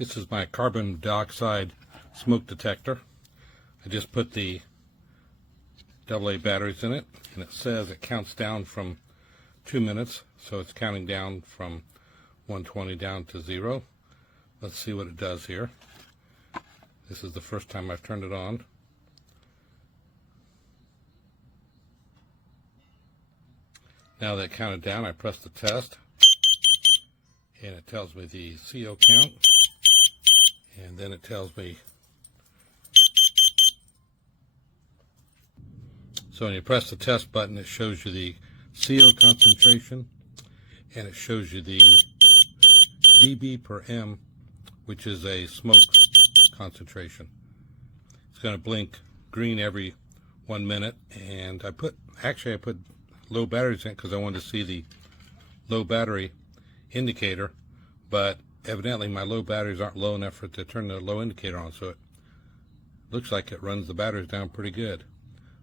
This is my carbon dioxide smoke detector. I just put the AA batteries in it, and it says it counts down from 2 minutes, so it's counting down from 120 down to 0. Let's see what it does here. This is the first time I've turned it on. Now that it counted down, I press the test, and it tells me the CO count, and then it tells me, so when you press the test button, it shows you the CO concentration, and it shows you the dB per M, which is a smoke concentration. It's going to blink green every 1 minute, and I put low batteries in it because I wanted to see the low battery indicator, but evidently my low batteries aren't low enough for it to turn the low indicator on, so it looks like it runs the batteries down pretty good,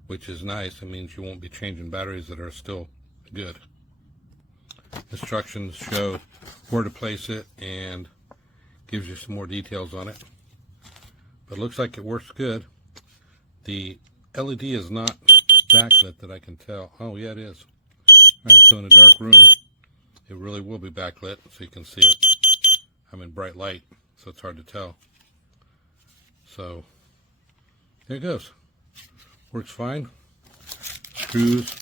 which is nice. It means you won't be changing batteries that are still good. Instructions show where to place it and gives you some more details on it, but it looks like it works good. The LED is not backlit that I can tell. Oh yeah, it is. Alright, so in a dark room it really will be backlit so you can see it. I'm in bright light, so it's hard to tell. So there it goes. Works fine. Screws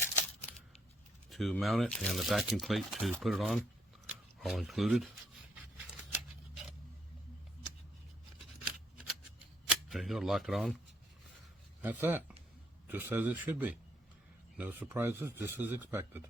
to mount it and the backing plate to put it on, all included. There you go, lock it on. That's that. Just as it should be. No surprises, just as expected.